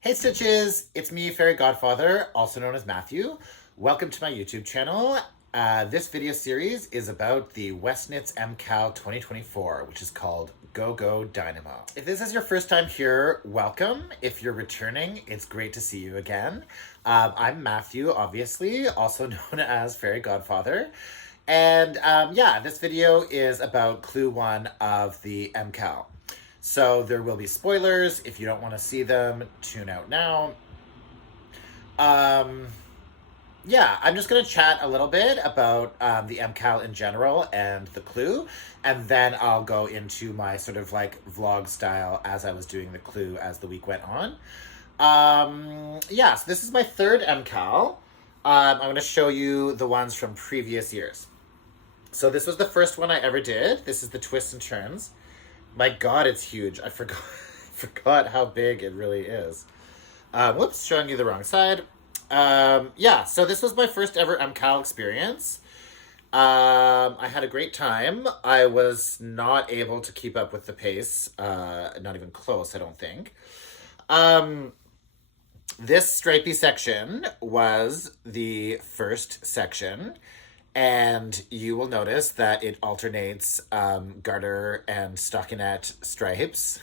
Hey Stitches, it's me, Fairy Godfather, also known as Matthew. Welcome to my YouTube channel. This video series is about the Westknits MKAL 2024, which is called Go Go Dynamo. If this is your first time here, welcome. If you're returning, it's great to see you again. I'm Matthew, obviously, also known as Fairy Godfather. And yeah, this video is about Clue 1 of the MKAL. So there will be spoilers. If you don't want to see them, tune out now. Yeah, I'm just going to chat a little bit about the MKAL in general and the clue, and then I'll go into my sort of like vlog style as I was doing the clue as the week went on. Yeah, so this is my third MKAL. I'm going to show you the ones from previous years. So this was the first one I ever did. This is the twists and turns. My God, it's huge. I forgot how big it really is. Whoops, showing you the wrong side. Yeah, so this was my first ever MKAL experience. I had a great time. I was not able to keep up with the pace. Not even close, I don't think. This stripy section was the first section. And you will notice that it alternates garter and stockinette stripes.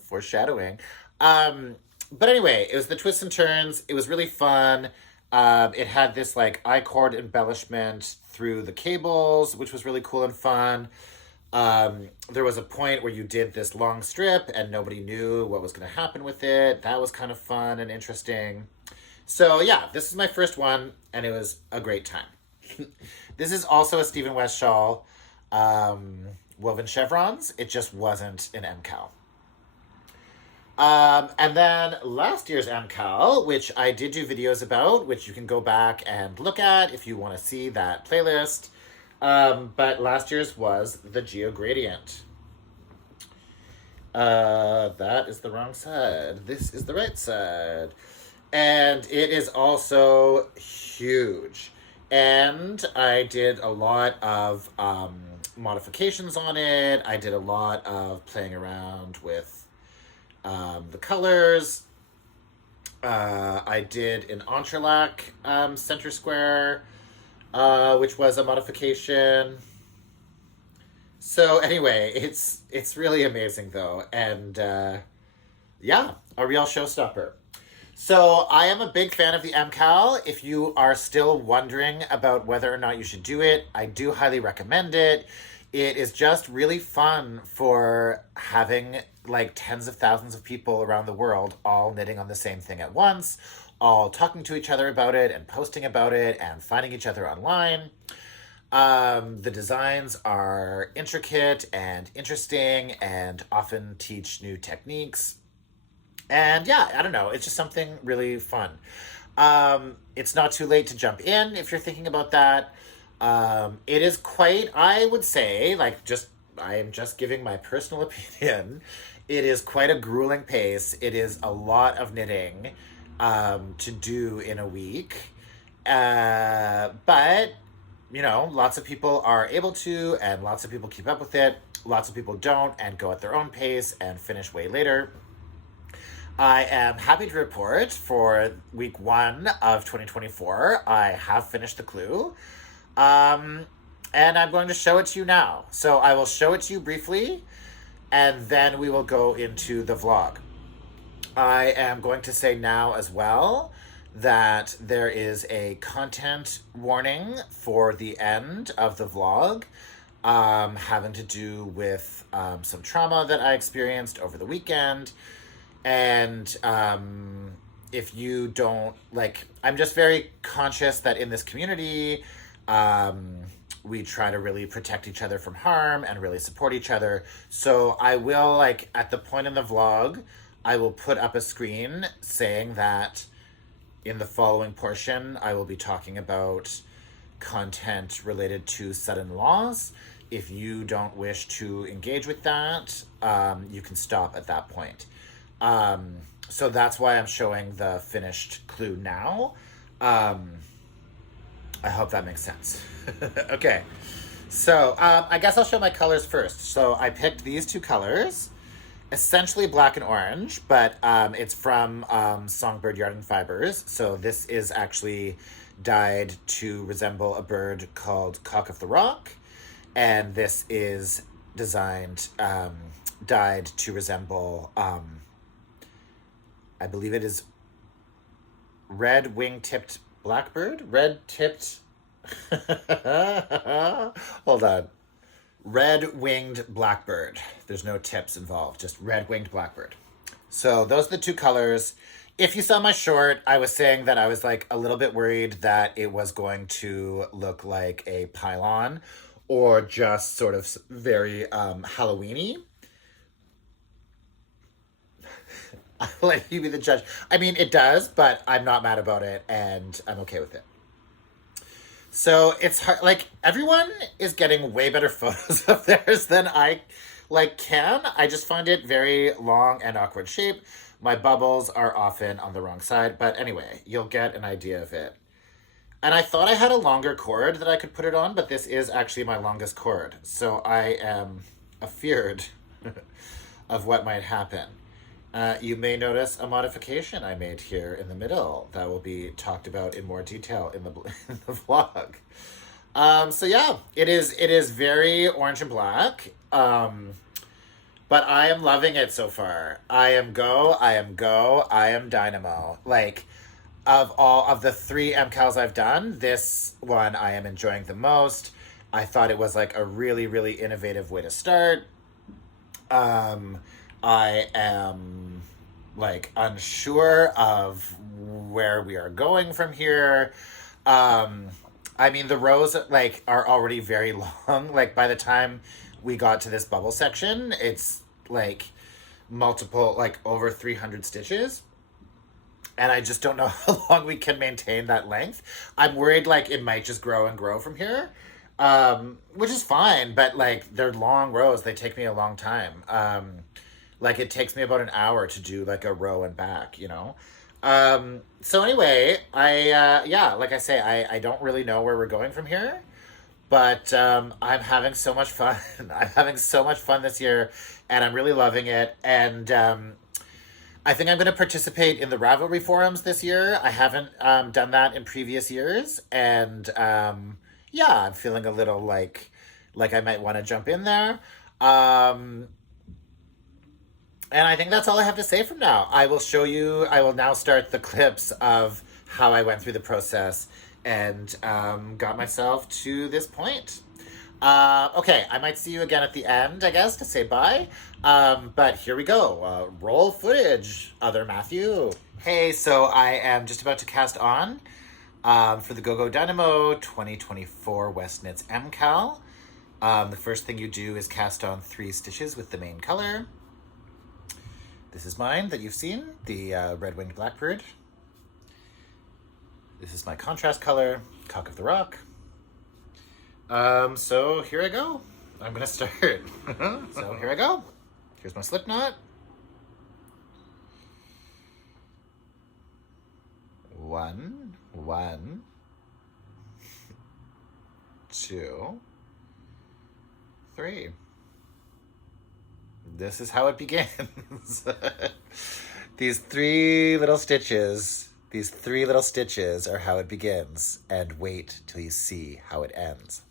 Foreshadowing. But anyway, it was the twists and turns. It was really fun. It had this like I-cord embellishment through the cables, which was really cool and fun. There was a point where you did this long strip and nobody knew what was going to happen with it. That was kind of fun and interesting. So yeah, this is my first one, and it was a great time. This is also a Stephen West shawl, woven chevrons. It just wasn't an MKAL. And then last year's MKAL, which I did do videos about, which you can go back and look at if you want to see that playlist. But last year's was the Geo Gradient. That is the wrong side. This is the right side. And it is also huge. And I did a lot of modifications on it. I did a lot of playing around with the colors. I did an entrelac center square, which was a modification. So anyway, it's really amazing though. And yeah, a real showstopper. So I am a big fan of the MKAL. If you are still wondering about whether or not you should do it, I do highly recommend it. It is just really fun for having like tens of thousands of people around the world all knitting on the same thing at once, all talking to each other about it and posting about it and finding each other online. The designs are intricate and interesting and often teach new techniques. And yeah, I don't know. It's just something really fun. It's not too late to jump in if you're thinking about that. It is quite, I would say, I am just giving my personal opinion. It is quite a grueling pace. It is a lot of knitting to do in a week. But, you know, lots of people are able to, and lots of people keep up with it. Lots of people don't and go at their own pace and finish way later. I am happy to report for week 1 of 2024, I have finished the clue. And I'm going to show it to you now. So I will show it to you briefly, and then we will go into the vlog. I am going to say now as well that there is a content warning for the end of the vlog, having to do with some trauma that I experienced over the weekend. And if you don't, I'm just very conscious that in this community, we try to really protect each other from harm and really support each other. So I will, at the point in the vlog, I will put up a screen saying that in the following portion, I will be talking about content related to sudden loss. If you don't wish to engage with that, you can stop at that point. So that's why I'm showing the finished clue now. I hope that makes sense. Okay, so I guess I'll show my colors first. So I picked these two colors, essentially black and orange, but it's from Songbird Yarn and Fibers. So this is actually dyed to resemble a bird called Cock of the Rock. And this is designed, dyed to resemble, I believe it is red wing-tipped blackbird? Red-tipped... Hold on. Red-winged blackbird. There's no tips involved, just red-winged blackbird. So those are the two colors. If you saw my short, I was saying that I was like a little bit worried that it was going to look like a pylon or just sort of very Halloween-y. I'll let you be the judge. I mean, it does, but I'm not mad about it, and I'm okay with it. So it's hard, like, everyone is getting way better photos of theirs than I, like, can. I just find it very long and awkward shape. My bubbles are often on the wrong side, but anyway, you'll get an idea of it. And I thought I had a longer cord that I could put it on, but this is actually my longest cord. So I am afeared of what might happen. You may notice a modification I made here in the middle that will be talked about in more detail in the vlog. So yeah, it is very orange and black, but I am loving it so far. I am dynamo. Like, of all of the 3 MKALs I've done, this one I am enjoying the most. I thought it was like a really, really innovative way to start. I am like unsure of where we are going from here. I mean, the rows like are already very long. Like by the time we got to this bubble section, it's like multiple, like over 300 stitches. And I just don't know how long we can maintain that length. I'm worried like it might just grow and grow from here. Which is fine, but like they're long rows. They take me a long time. Like it takes me about an hour to do like a row and back, you know? So anyway, like I say, I don't really know where we're going from here, but, I'm having so much fun. I'm having so much fun this year and I'm really loving it. And, I think I'm going to participate in the Ravelry forums this year. I haven't, done that in previous years. And, yeah, I'm feeling a little like I might want to jump in there. And I think that's all I have to say from now. I will now start the clips of how I went through the process and got myself to this point. Okay, I might see you again at the end, I guess, to say bye. But here we go. Roll footage, other Matthew. Hey, so I am just about to cast on for the Go Go Dynamo 2024 Westknits MKAL. The first thing you do is cast on 3 stitches with the main color. This is mine that you've seen, the red-winged blackbird. This is my contrast color, Cock of the Rock. So here I go. I'm gonna start. So here I go. Here's my slip knot. 1, 1, 2, 3. This is how it begins. These 3 little stitches are how it begins, and wait till you see how it ends.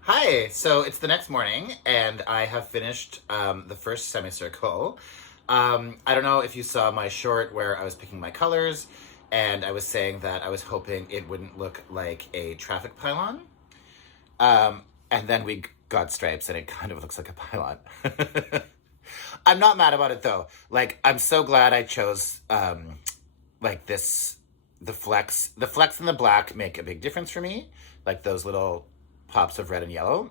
Hi, so it's the next morning, and I have finished the first semicircle. I don't know if you saw my short where I was picking my colors, and I was saying that I was hoping it wouldn't look like a traffic pylon. And then we got stripes, and it kind of looks like a pylon. I'm not mad about it, though. Like, I'm so glad I chose, like, this, the flecks and the black make a big difference for me. Like, those little pops of red and yellow.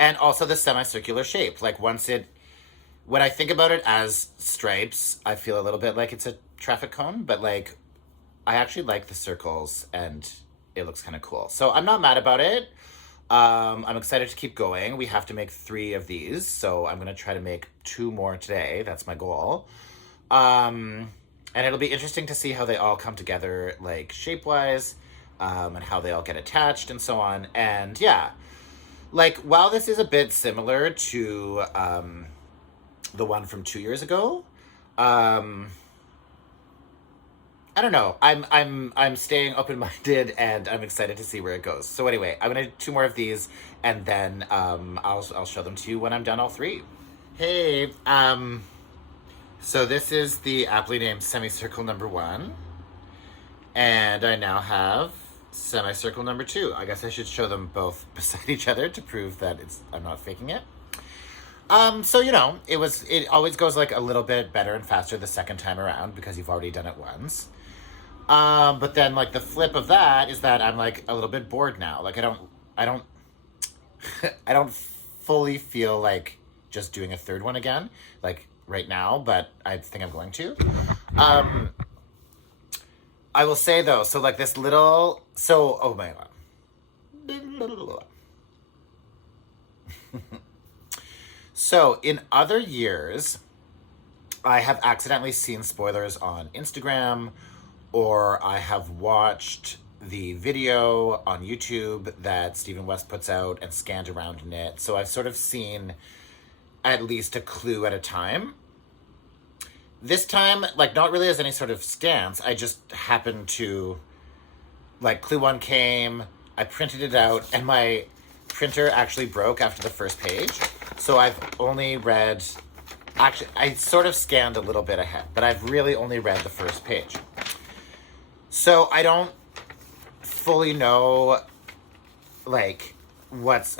And also the semicircular shape. Like, when I think about it as stripes, I feel a little bit like it's a traffic cone, but, like, I actually like the circles, and it looks kind of cool. So I'm not mad about it. I'm excited to keep going. We have to make 3 of these, so I'm going to try to make 2 more today. That's my goal. And it'll be interesting to see how they all come together, like, shape-wise, and how they all get attached and so on. And, yeah, Like, while this is a bit similar to the one from 2 years ago, um, I don't know. I'm staying open minded and I'm excited to see where it goes. So anyway, I'm gonna do 2 more of these and then I'll show them to you when I'm done all 3. Hey, so this is the aptly named semicircle number 1, and I now have semicircle number 2. I guess I should show them both beside each other to prove that I'm not faking it. So it always goes like a little bit better and faster the second time around because you've already done it once. But then like the flip of that is that I'm like a little bit bored now. Like I don't I don't fully feel like just doing a third one again, like right now, but I think I'm going to. I will say though, so like this little, so, oh my God. So in other years, I have accidentally seen spoilers on Instagram, or I have watched the video on YouTube that Stephen West puts out and scanned around in it. So I've sort of seen at least a clue at a time. This time, like, not really as any sort of stance. I just happened to, like, clue 1 came, I printed it out, and my printer actually broke after the first page. So I've only read, actually, I sort of scanned a little bit ahead, but I've really only read the first page. So I don't fully know, like, what's...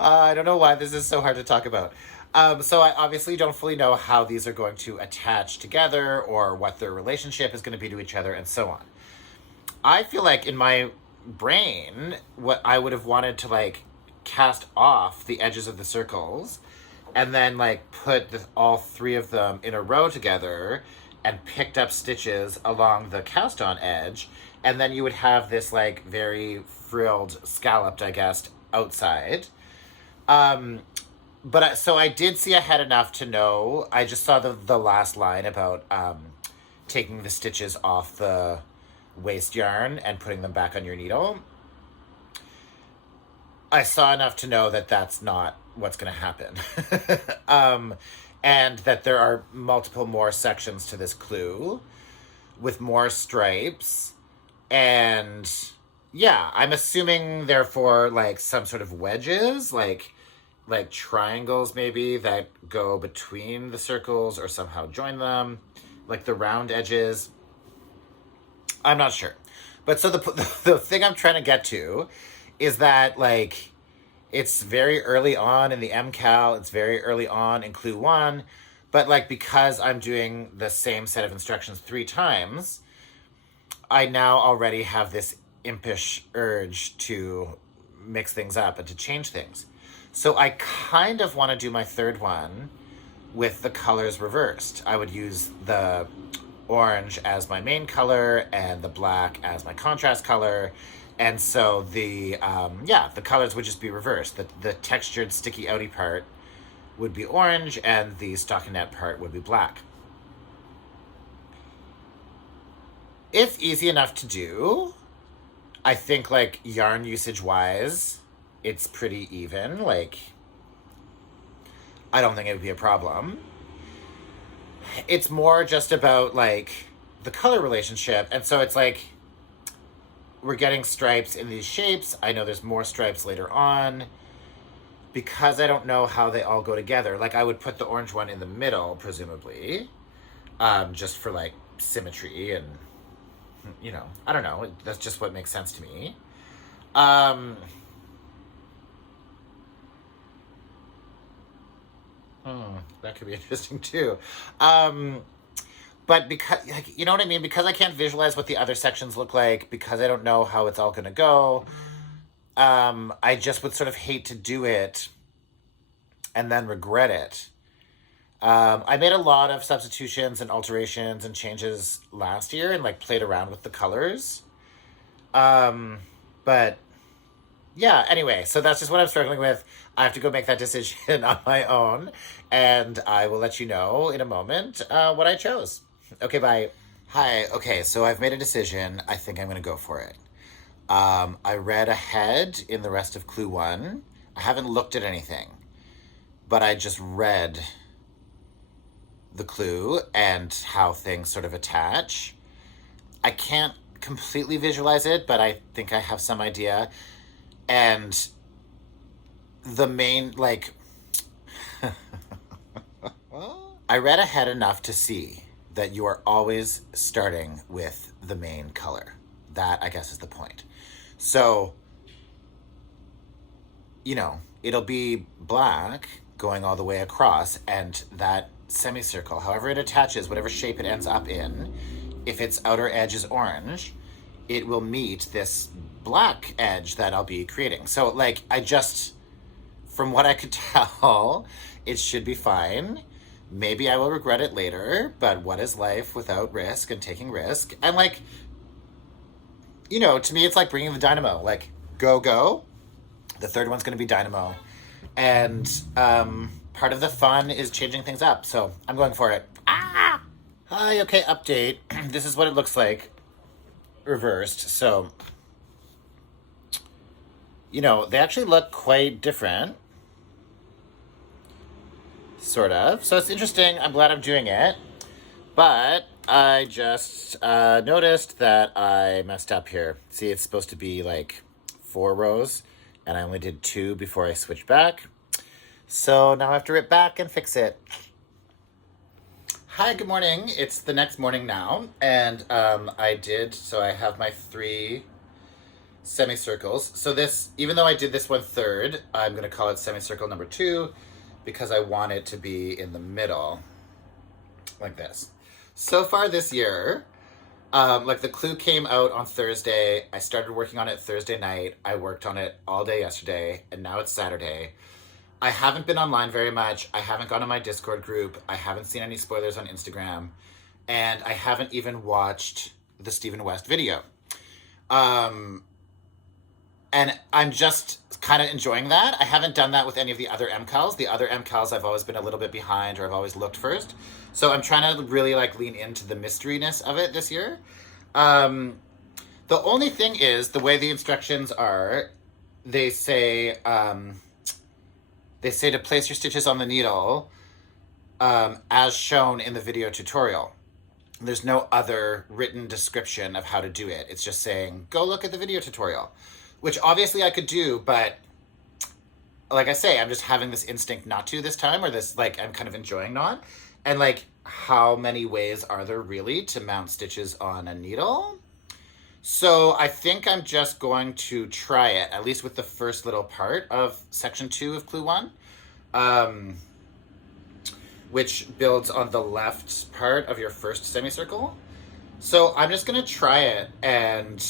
I don't know why this is so hard to talk about. So I obviously don't fully know how these are going to attach together or what their relationship is going to be to each other and so on. I feel like in my brain, what I would have wanted to like cast off the edges of the circles and then like put all 3 of them in a row together and picked up stitches along the cast on edge. And then you would have this like very frilled, scalloped, I guess, outside. So I did see ahead enough to know, I just saw the last line about taking the stitches off the waste yarn and putting them back on your needle. I saw enough to know that that's not what's going to happen. And that there are multiple more sections to this clue with more stripes. And yeah, I'm assuming therefore like some sort of wedges, like triangles maybe that go between the circles or somehow join them, like the round edges. I'm not sure. But so the thing I'm trying to get to is that like it's very early on in the MKAL, it's very early on in clue 1, but like because I'm doing the same set of instructions 3 times, I now already have this impish urge to mix things up and to change things. So I kind of want to do my third one with the colors reversed. I would use the orange as my main color and the black as my contrast color. And so the colors would just be reversed. The textured sticky outy part would be orange and the stockinette part would be black. It's easy enough to do. I think like yarn usage wise, it's pretty even. Like, I don't think it would be a problem. It's more just about like the color relationship. And so it's like, we're getting stripes in these shapes. I know there's more stripes later on. Because I don't know how they all go together, like I would put the orange one in the middle, presumably, just for like symmetry and, I don't know. That's just what makes sense to me. That could be interesting too. But because, like, you know what I mean? Because I can't visualize what the other sections look like, because I don't know how it's all going to go, I just would sort of hate to do it and then regret it. I made a lot of substitutions and alterations and changes last year and, like, played around with the colors. But, yeah, anyway, so that's just what I'm struggling with. I have to go make that decision on my own, and I will let you know in a moment what I chose. Okay, bye. Hi, okay, so I've made a decision. I think I'm going to go for it. I read ahead in the rest of Clue 1. I haven't looked at anything, but I just read the clue and how things sort of attach. I can't completely visualize it, but I think I have some idea. And the main, like, I read ahead enough to see that you are always starting with the main color. That, I guess, is the point. So, it'll be black going all the way across, and that semicircle, however it attaches, whatever shape it ends up in, if its outer edge is orange, it will meet this black edge that I'll be creating. So, like, from what I could tell, it should be fine. Maybe I will regret it later, but what is life without risk and taking risk? And, like, to me, it's like bringing the dynamo. Like, go, go. The third one's going to be dynamo. And part of the fun is changing things up. So I'm going for it. Ah! Hi, okay, update. This is what it looks like reversed. So, they actually look quite different. Sort of. So it's interesting. I'm glad I'm doing it. But I just noticed that I messed up here. See, it's supposed to be like 4 rows, and I only did 2 before I switched back. So now I have to rip back and fix it. Hi, good morning. It's the next morning now, and I have my 3 semicircles. So this, even though I did this one third, I'm going to call it semicircle number 2 because I want it to be in the middle, like this. So far this year, like the clue came out on Thursday. I started working on it Thursday night. I worked on it all day yesterday, and now it's Saturday. I haven't been online very much. I haven't gone to my Discord group. I haven't seen any spoilers on Instagram. And I haven't even watched the Stephen West video. And I'm just kind of enjoying that. I haven't done that with any of the other MKALs. The other MKALs I've always been a little bit behind, or I've always looked first. So I'm trying to really lean into the mysteryness of it this year. The only thing is the way the instructions are, they say to place your stitches on the needle as shown in the video tutorial. There's no other written description of how to do it. It's just saying, go look at the video tutorial, which obviously I could do, but like I say, I'm just having this instinct not to this time, or this, I'm kind of enjoying not. And how many ways are there really to mount stitches on a needle? So I think I'm just going to try it, at least with the first little part of section 2 of Clue 1, which builds on the left part of your first semicircle. So I'm just going to try it and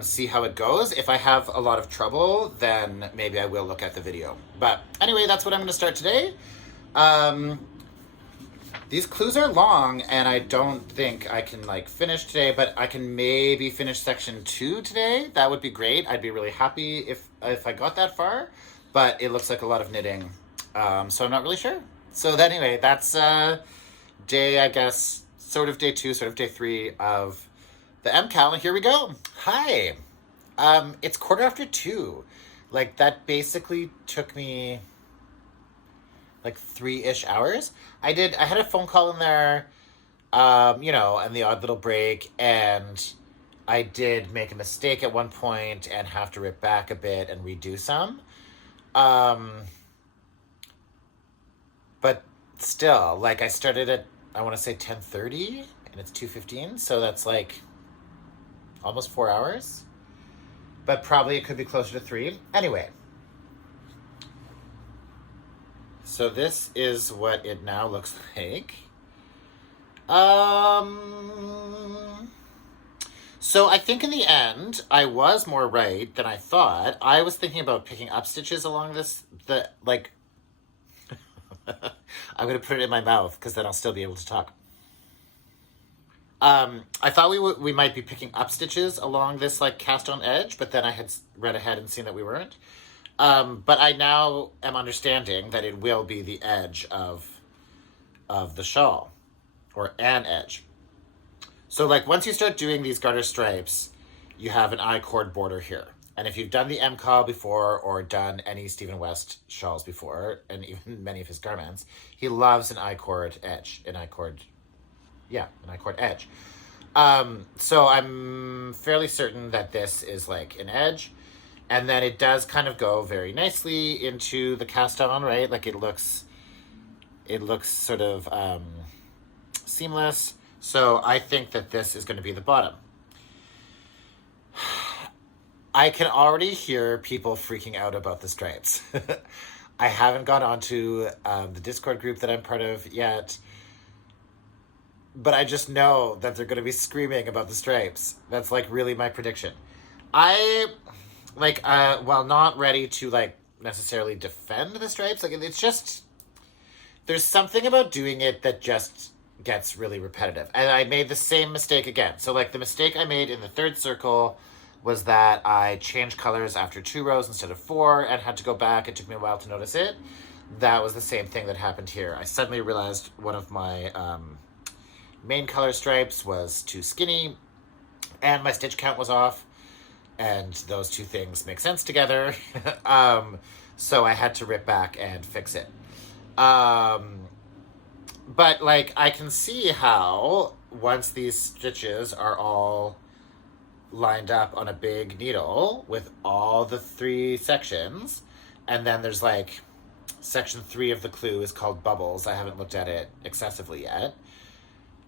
see how it goes. If I have a lot of trouble, then maybe I will look at the video. But anyway, that's what I'm going to start today. These clues are long, and I don't think I can finish today, but I can maybe finish section 2 today. That would be great. I'd be really happy if I got that far, but it looks like a lot of knitting, so I'm not really sure. So anyway, that's day, I guess, sort of day 2, sort of day 3 of the MKAL, and here we go. Hi. It's 2:15. That basically took me 3-ish hours. I had a phone call in there, and the odd little break, and I did make a mistake at one point and have to rip back a bit and redo some. But still, I started at, I want to say 10:30, and it's 2:15, so that's almost 4 hours. But probably it could be closer to 3. Anyway. So this is what it now looks like. So I think in the end, I was more right than I thought. I was thinking about picking up stitches along I'm going to put it in my mouth because then I'll still be able to talk. I thought we might be picking up stitches along this cast on edge, but then I had read ahead and seen that we weren't. But I now am understanding that it will be the edge of the shawl, or an edge. So like once you start doing these garter stripes, you have an I-cord border here. And if you've done the MKAL before or done any Stephen West shawls before, and even many of his garments, he loves an I-cord edge, an I-cord edge. So I'm fairly certain that this is like an edge. And then it does kind of go very nicely into the cast on, right? Like it looks sort of seamless. So I think that this is going to be the bottom. I can already hear people freaking out about the stripes. I haven't gone on to the Discord group that I'm part of yet. But I just know that they're going to be screaming about the stripes. That's like really my prediction. I while not ready to like necessarily defend the stripes, like it's just, there's something about doing it that just gets really repetitive. And I made the same mistake again. So like the mistake I made in the third circle was that I changed colors after 2 rows instead of 4 and had to go back. It took me a while to notice it. That was the same thing that happened here. I suddenly realized one of my main color stripes was too skinny and my stitch count was off, and those two things make sense together. So I had to rip back and fix it. But like I can see how once these stitches are all lined up on a big needle with all the 3 sections, and then there's like section 3 of the clue is called bubbles. I haven't looked at it excessively yet.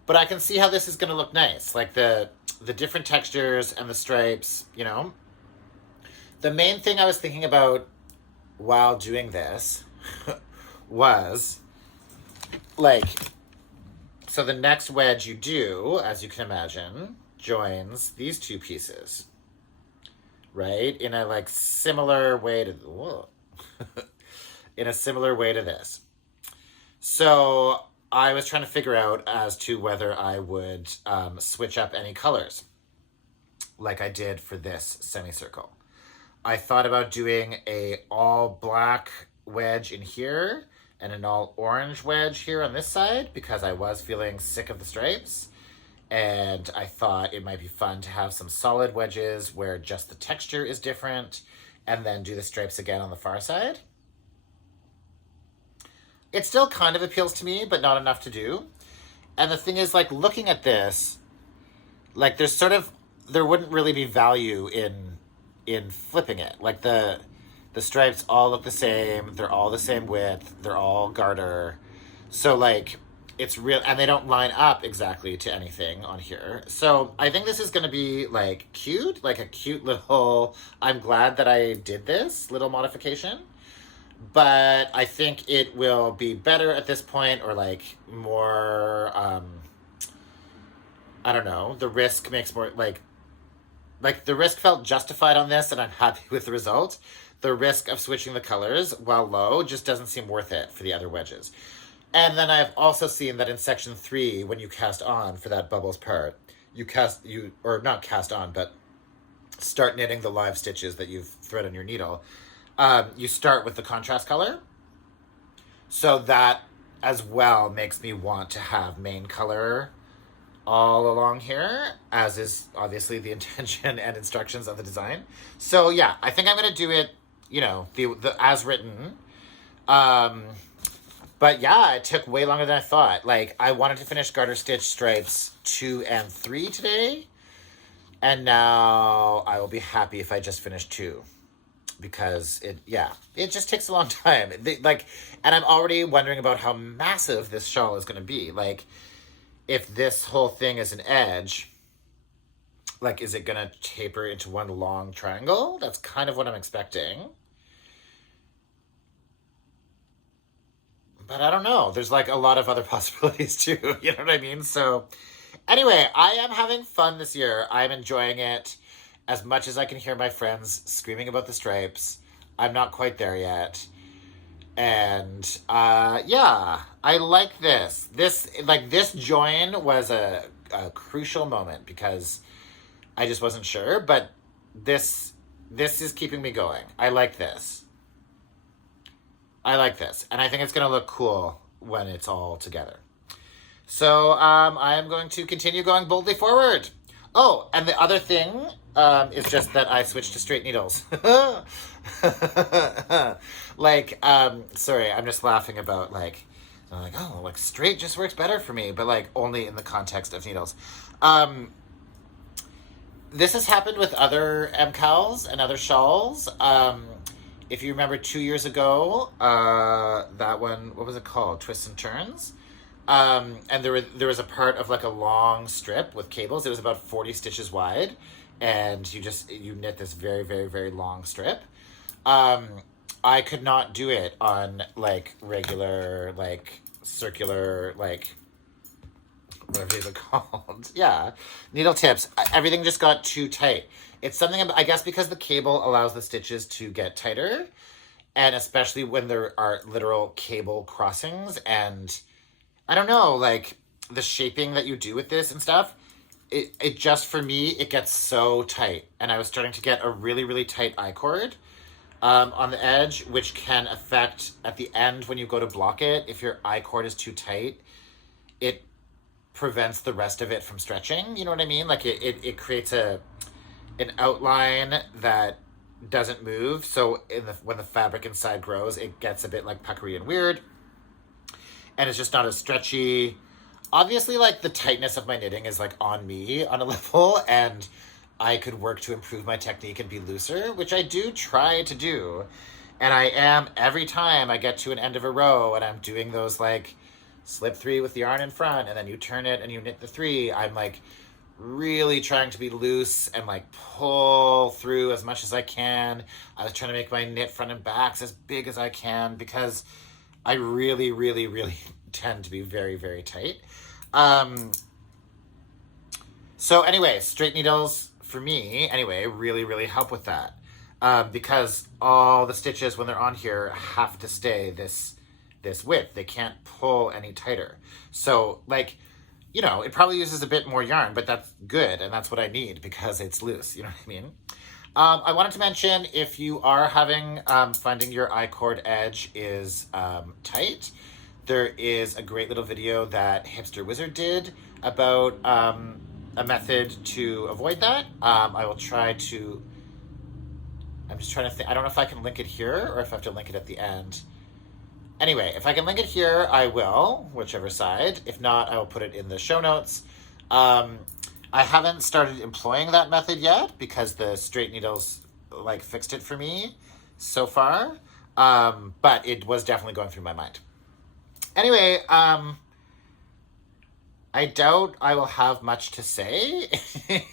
But I can see how this is going to look nice. Like the different textures and the stripes, you know. The main thing I was thinking about while doing this was, like, so the next wedge you do, as you can imagine, joins these 2 pieces. Right? In a, like, similar way to... Whoa. In a similar way to this. So I was trying to figure out as to whether I would switch up any colors like I did for this semicircle. I thought about doing a all black wedge in here and an all orange wedge here on this side because I was feeling sick of the stripes. And I thought it might be fun to have some solid wedges where just the texture is different and then do the stripes again on the far side. It still kind of appeals to me, but not enough to do. And the thing is, like, looking at this, like, there wouldn't really be value in flipping it. Like, the stripes all look the same. They're all the same width. They're all garter. So, like, it's real, and they don't line up exactly to anything on here. So I think this is going to be, like, cute. Like, a cute little, I'm glad that I did this little modification. But I think it will be better at this point, or like more, I don't know, the risk makes more, like the risk felt justified on this and I'm happy with the result. The risk of switching the colors while low just doesn't seem worth it for the other wedges. And then I've also seen that in section 3, when you cast on for that bubbles part, not cast on, but start knitting the live stitches that you've thread on your needle. You start with the contrast color. So that as well makes me want to have main color all along here, as is obviously the intention and instructions of the design. So yeah, I think I'm going to do it, you know, the as written. But yeah, it took way longer than I thought. Like, I wanted to finish garter stitch stripes 2 and 3 today. And now I will be happy if I just finish 2. Because it just takes a long time. And I'm already wondering about how massive this shawl is going to be. Like, if this whole thing is an edge, like, is it going to taper into one long triangle? That's kind of what I'm expecting. But I don't know. There's, like, a lot of other possibilities, too. You know what I mean? So, anyway, I am having fun this year. I'm enjoying it. As much as I can hear my friends screaming about the stripes, I'm not quite there yet. And, yeah, I like this. This join was a crucial moment because I just wasn't sure. But this is keeping me going. I like this. And I think it's going to look cool when it's all together. So I am going to continue going boldly forward. Oh, and the other thing is just that I switched to straight needles. Like, sorry, I'm just laughing about like, I'm like, oh, like straight just works better for me, but like only in the context of needles. This has happened with other MKALs and other shawls. If you remember 2 years ago, that one, what was it called? Twists and Turns. And there was a part of like a long strip with cables. It was about 40 stitches wide, and you knit this very, very, very long strip. I could not do it on like regular, like circular, like whatever these are called. Yeah, needle tips. Everything just got too tight. It's something, I guess, because the cable allows the stitches to get tighter, and especially when there are literal cable crossings, and I don't know, like the shaping that you do with this and stuff, it just, for me, it gets so tight. And I was starting to get a really, really tight I-cord on the edge, which can affect at the end when you go to block it. If your I-cord is too tight, it prevents the rest of it from stretching. You know what I mean? Like it creates an outline that doesn't move. So when the fabric inside grows, it gets a bit like puckery and weird. And it's just not as stretchy. Obviously, like the tightness of my knitting is like on me on a level, and I could work to improve my technique and be looser, which I do try to do. And I am every time I get to an end of a row and I'm doing those like slip 3 with the yarn in front, and then you turn it and you knit the 3. I'm like really trying to be loose and like pull through as much as I can. I was trying to make my knit front and backs as big as I can because I really, really, really tend to be very, very tight. So anyway, straight needles for me, anyway, really, really help with that. Because all the stitches when they're on here have to stay this width. They can't pull any tighter. So like, you know, it probably uses a bit more yarn, but that's good. And that's what I need because it's loose. You know what I mean? I wanted to mention, if you are having, finding your I-cord edge is tight, there is a great little video that Hipster Wizard did about a method to avoid that. I will try to, I'm just trying to think, I don't know if I can link it here or if I have to link it at the end. Anyway, if I can link it here, I will, whichever side. If not, I will put it in the show notes. I haven't started employing that method yet because the straight needles like fixed it for me so far. But it was definitely going through my mind. Anyway, I doubt I will have much to say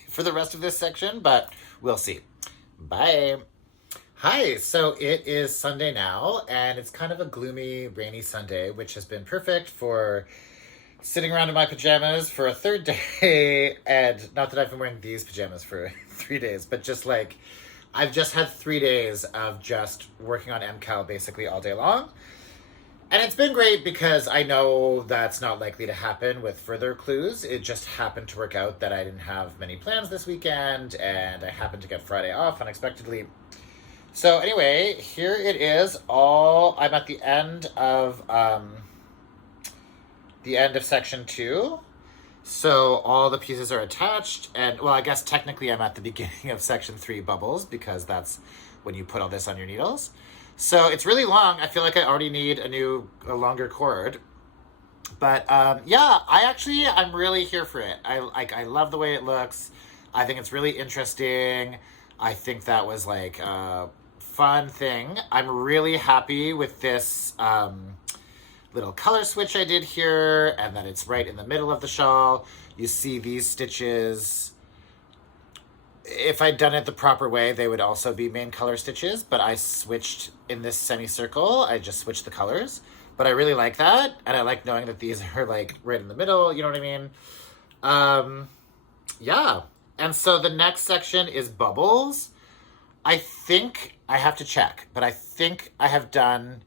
for the rest of this section, but we'll see. Bye. Hi, so it is Sunday now, and it's kind of a gloomy, rainy Sunday, which has been perfect for sitting around in my pajamas for a third day. And not that I've been wearing these pajamas for 3 days, but just like, I've just had 3 days of just working on MKAL basically all day long. And it's been great because I know that's not likely to happen with further clues. It just happened to work out that I didn't have many plans this weekend, and I happened to get Friday off unexpectedly. So anyway, here it is. I'm at the end of section 2. So all the pieces are attached, and well, I guess technically I'm at the beginning of section 3 bubbles because that's when you put all this on your needles. So it's really long. I feel like I already need a longer cord. But yeah, I'm really here for it. I love the way it looks. I think it's really interesting. I think that was like a fun thing. I'm really happy with this little color switch I did here, and that it's right in the middle of the shawl. You see these stitches. If I'd done it the proper way, they would also be main color stitches, but I switched in this semicircle. I just switched the colors, but I really like that, and I like knowing that these are like right in the middle, you know what I mean? Yeah, and so the next section is bubbles. I think I have to check, but I think I have done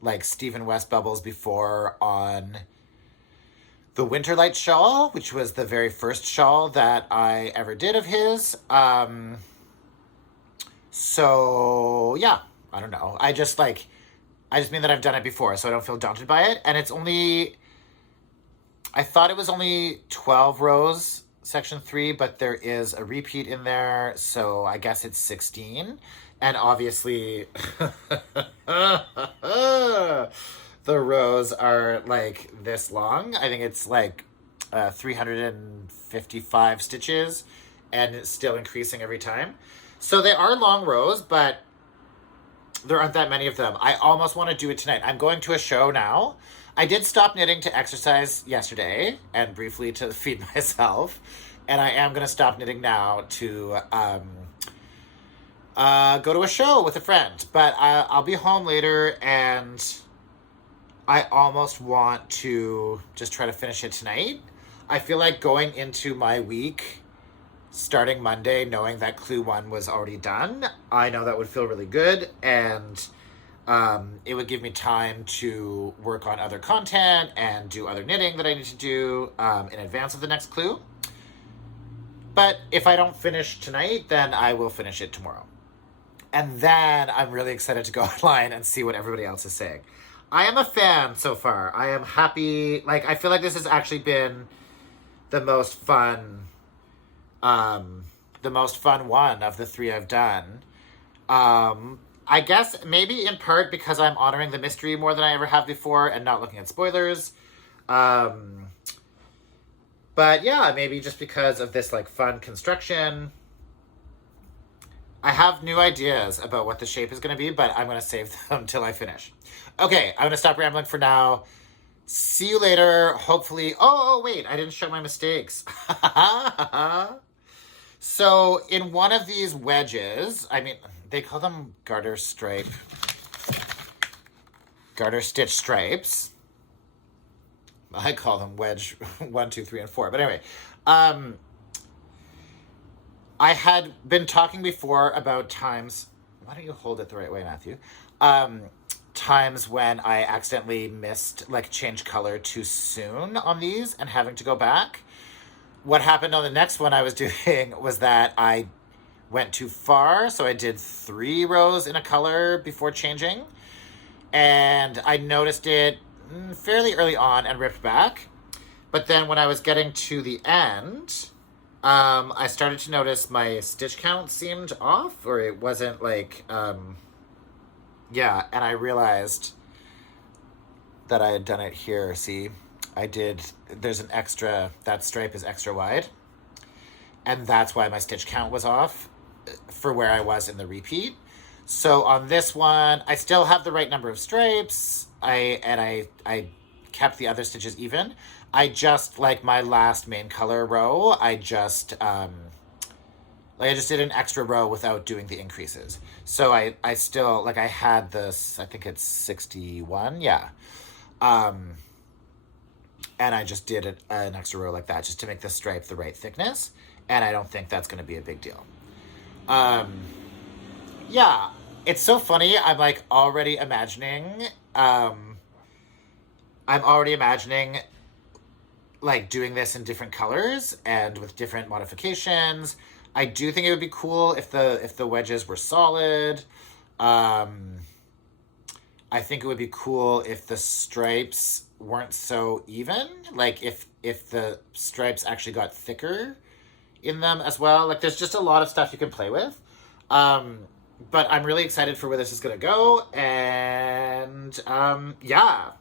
like Stephen West bubbles before on the Winterlight shawl, which was the very first shawl that I ever did of his. So yeah, I don't know. I just mean that I've done it before, so I don't feel daunted by it. And it's only, I thought it was only 12 rows, section 3, but there is a repeat in there, so I guess it's 16. And obviously, the rows are like this long. I think it's like 355 stitches, and it's still increasing every time. So they are long rows, but there aren't that many of them. I almost want to do it tonight. I'm going to a show now. I did stop knitting to exercise yesterday and briefly to feed myself. And I am going to stop knitting now to go to a show with a friend. But I'll be home later, and I almost want to just try to finish it tonight. I feel like going into my week, starting Monday, knowing that Clue 1 was already done, I know that would feel really good, and it would give me time to work on other content and do other knitting that I need to do in advance of the next Clue. But if I don't finish tonight, then I will finish it tomorrow. And then I'm really excited to go online and see what everybody else is saying. I am a fan so far. I am happy. Like, I feel like this has actually been the most fun one of the 3 I've done. I guess maybe in part because I'm honoring the mystery more than I ever have before and not looking at spoilers. But yeah, maybe just because of this like fun construction. I have new ideas about what the shape is going to be, but I'm going to save them till I finish. Okay, I'm going to stop rambling for now. See you later. Hopefully. Oh, wait, I didn't show my mistakes. So in one of these wedges, I mean, they call them garter stitch stripes. I call them wedge 1, 2, 3, and 4. But anyway, I had been talking before about times. Why don't you hold it the right way, Matthew? Times when I accidentally changed color too soon on these and having to go back. What happened on the next one I was doing was that I went too far, so I did 3 rows in a color before changing, and I noticed it fairly early on and ripped back. But then when I was getting to the end, I started to notice my stitch count seemed off, or it wasn't like, and I realized that I had done it here. See, there's an extra, that stripe is extra wide, and that's why my stitch count was off for where I was in the repeat. So on this one, I still have the right number of stripes. I kept the other stitches even. I just, like my last main color row, I just did an extra row without doing the increases. So I still, like, I had this, I think it's 61, yeah. And I just did an extra row like that just to make the stripe the right thickness. And I don't think that's going to be a big deal. Yeah, it's so funny. I'm like already imagining, like doing this in different colors and with different modifications. I do think it would be cool if the wedges were solid. I think it would be cool if the stripes weren't so even. Like if the stripes actually got thicker in them as well. Like there's just a lot of stuff you can play with. But I'm really excited for where this is going to go. And yeah.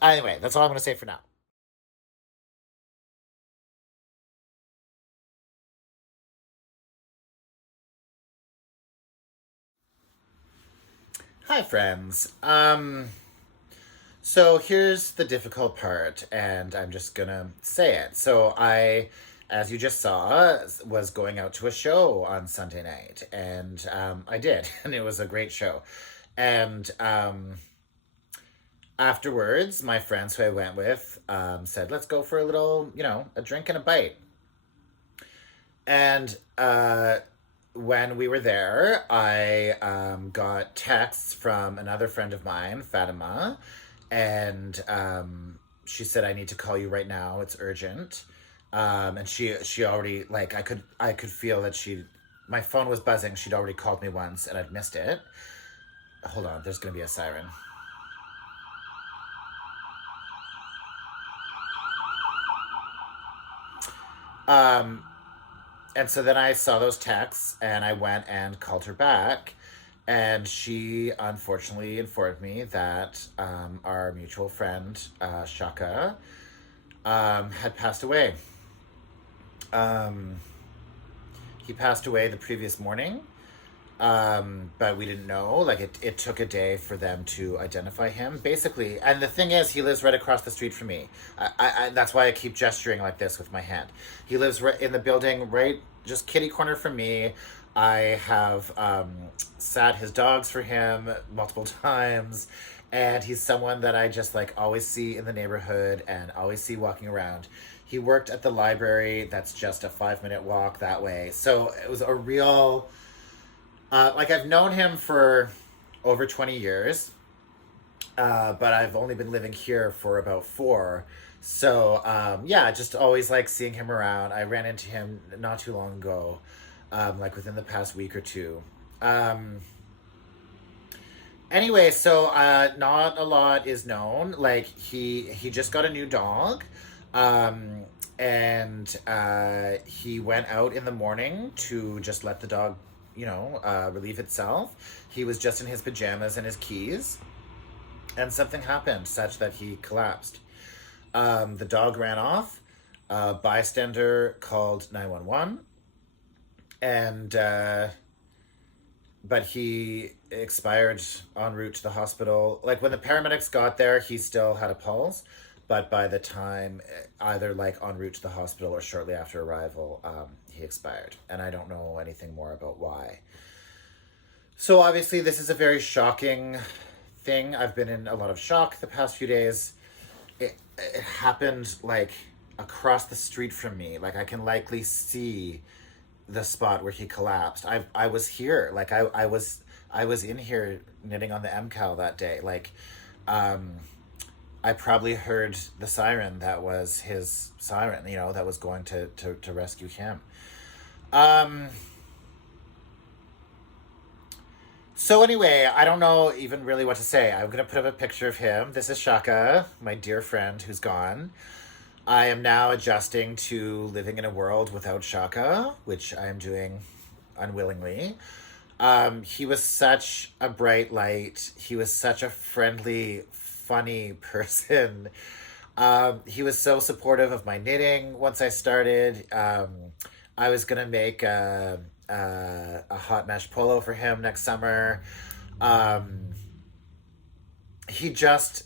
Anyway, that's all I'm going to say for now. Hi, friends. So here's the difficult part, and I'm just gonna say it. So I, as you just saw, was going out to a show on Sunday night, and I did, and it was a great show. And afterwards, my friends who I went with said, let's go for a little, a drink and a bite. And when we were there, I got texts from another friend of mine, Fatima, and she said, I need to call you right now. It's urgent. And she already, like, I could feel that my phone was buzzing. She'd already called me once and I'd missed it. Hold on, there's going to be a siren. Um, and so then I saw those texts and I went and called her back. And she unfortunately informed me that our mutual friend, Shaka, had passed away. Um, he passed away the previous morning, but we didn't know. Like, it took a day for them to identify him, basically. And the thing is, he lives right across the street from me. That's why I keep gesturing like this with my hand. He lives right in the building, right, just kitty corner from me. I have sat his dogs for him multiple times, and he's someone that I just like always see in the neighborhood and always see walking around. He worked at the library that's just a 5 minute walk that way. So it was a real, like, I've known him for over 20 years, but I've only been living here for about 4. So, yeah, just always like seeing him around. I ran into him not too long ago, like within the past week or two. Um, anyway, so not a lot is known. Like, he just got a new dog, um, and he went out in the morning to just let the dog, relieve itself. He was just in his pajamas and his keys, and something happened such that he collapsed. The dog ran off. A bystander called 911, and but he expired en route to the hospital. Like, when the paramedics got there, he still had a pulse, but by the time, either like en route to the hospital or shortly after arrival, he expired, and I don't know anything more about why. So obviously, this is a very shocking thing. I've been in a lot of shock the past few days. It happened like across the street from me. Like, I can likely see the spot where he collapsed. I was here. Like, I was in here knitting on the MKAL that day. Like, um, I probably heard the siren that was his siren, that was going to rescue him. Um, so anyway, I don't know even really what to say. I'm going to put up a picture of him. This is Shaka, my dear friend who's gone. I am now adjusting to living in a world without Shaka, which I am doing unwillingly. He was such a bright light. He was such a friendly, funny person. He was so supportive of my knitting once I started. I was going to make a hot mesh polo for him next summer. Um, he just,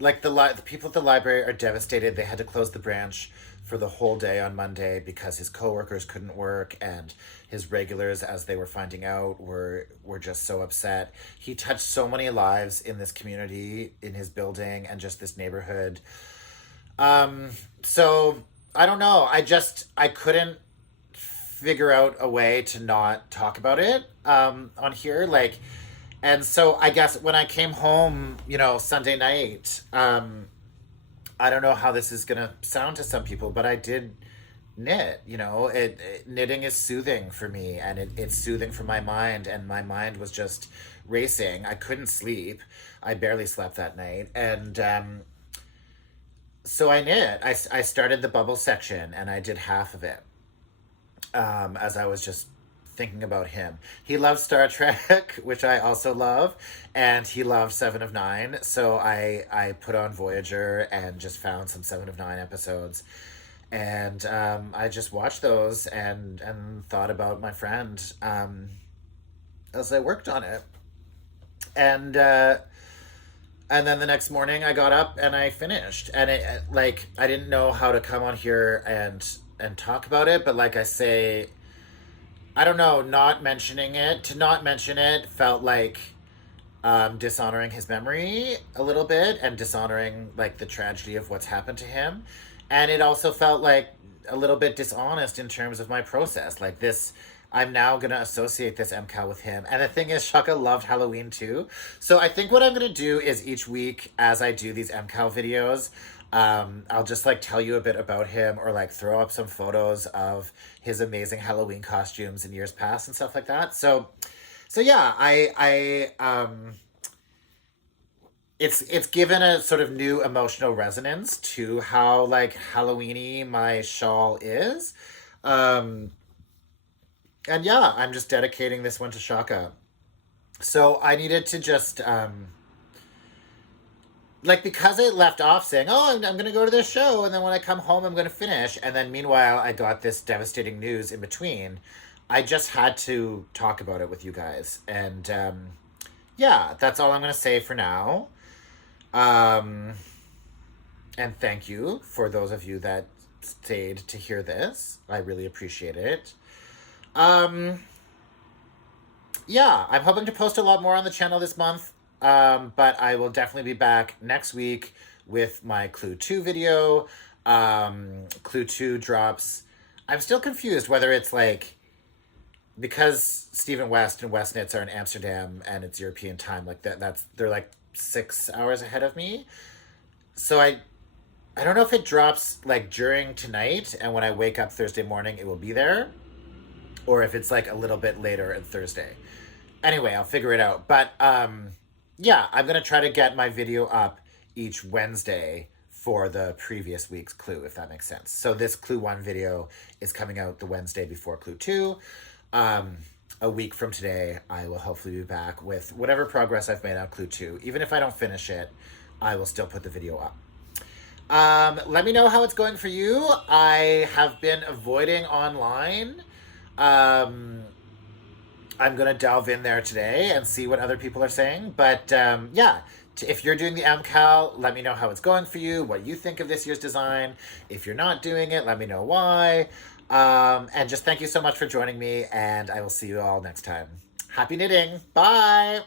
like, the people at the library are devastated. They had to close the branch for the whole day on Monday because his coworkers couldn't work, and his regulars, as they were finding out, were just so upset. He touched so many lives in this community, in his building, and just this neighborhood. Um, so I don't know. I couldn't figure out a way to not talk about it on here. Like, and so I guess when I came home, Sunday night, I don't know how this is gonna sound to some people, but I did knit. Knitting is soothing for me, and it's soothing for my mind, and my mind was just racing. I couldn't sleep. I barely slept that night, and so I knit. I started the bubble section, and I did half of it, as I was just thinking about him. He loves Star Trek, which I also love, and he loves Seven of Nine. So I put on Voyager and just found some Seven of Nine episodes, and I just watched those and thought about my friend, as I worked on it, and and then the next morning I got up and I finished, and it, like, I didn't know how to come on here and talk about it, but like I say, I don't know, to not mention it felt like dishonoring his memory a little bit, and dishonoring like the tragedy of what's happened to him. And it also felt like a little bit dishonest in terms of my process. Like, this, I'm now gonna associate this MCAL with him. And the thing is, Shaka loved Halloween too. So I think what I'm gonna do is, each week as I do these MCAL videos, I'll just like tell you a bit about him, or like throw up some photos of his amazing Halloween costumes in years past and stuff like that. So yeah, it's given a sort of new emotional resonance to how like Halloweeny my shawl is. Um, and yeah, I'm just dedicating this one to Shaka. So I needed to just like because it left off saying, "Oh, I'm going to go to this show, and then when I come home, I'm going to finish." And then meanwhile, I got this devastating news in between. I just had to talk about it with you guys, and yeah, that's all I'm going to say for now. Um, and thank you for those of you that stayed to hear this. I really appreciate it. Um, yeah, I'm hoping to post a lot more on the channel this month. But I will definitely be back next week with my Clue 2 video. Clue 2 drops. I'm still confused whether it's like because Stephen West and Westknits are in Amsterdam and it's European time, like that's they're like 6 hours ahead of me. So I don't know if it drops like during tonight and when I wake up Thursday morning it will be there, or if it's like a little bit later on Thursday. Anyway, I'll figure it out. But yeah, I'm going to try to get my video up each Wednesday for the previous week's Clue, if that makes sense. So this Clue 1 video is coming out the Wednesday before Clue 2. A week from today, I will hopefully be back with whatever progress I've made on Clue 2. Even if I don't finish it, I will still put the video up. Let me know how it's going for you. I have been avoiding online. I'm going to delve in there today and see what other people are saying. But yeah, if you're doing the MKAL, let me know how it's going for you, what you think of this year's design. If you're not doing it, let me know why. And just thank you so much for joining me, and I will see you all next time. Happy knitting. Bye.